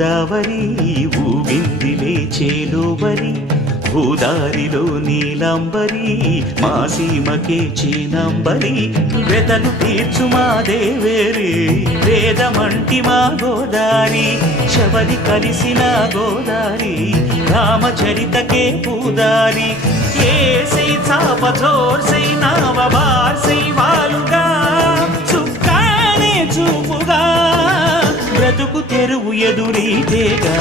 గోదావరి ఊగిందిలే చేలోబరి భూదారిలో నీలంబరి మా సీమకే చీనంబరి వెతలు తీర్చు మా దేవేరి వేదమంటి మా గోదారి శబరి కలిసిన గోదారి రామచరితకే పూదారి ఏసై చాప చోర్సై నావ బార్సై వాలుగా చుక్కానే చూపుగా బ్రతుకు తెరువు ఎదురీతేగా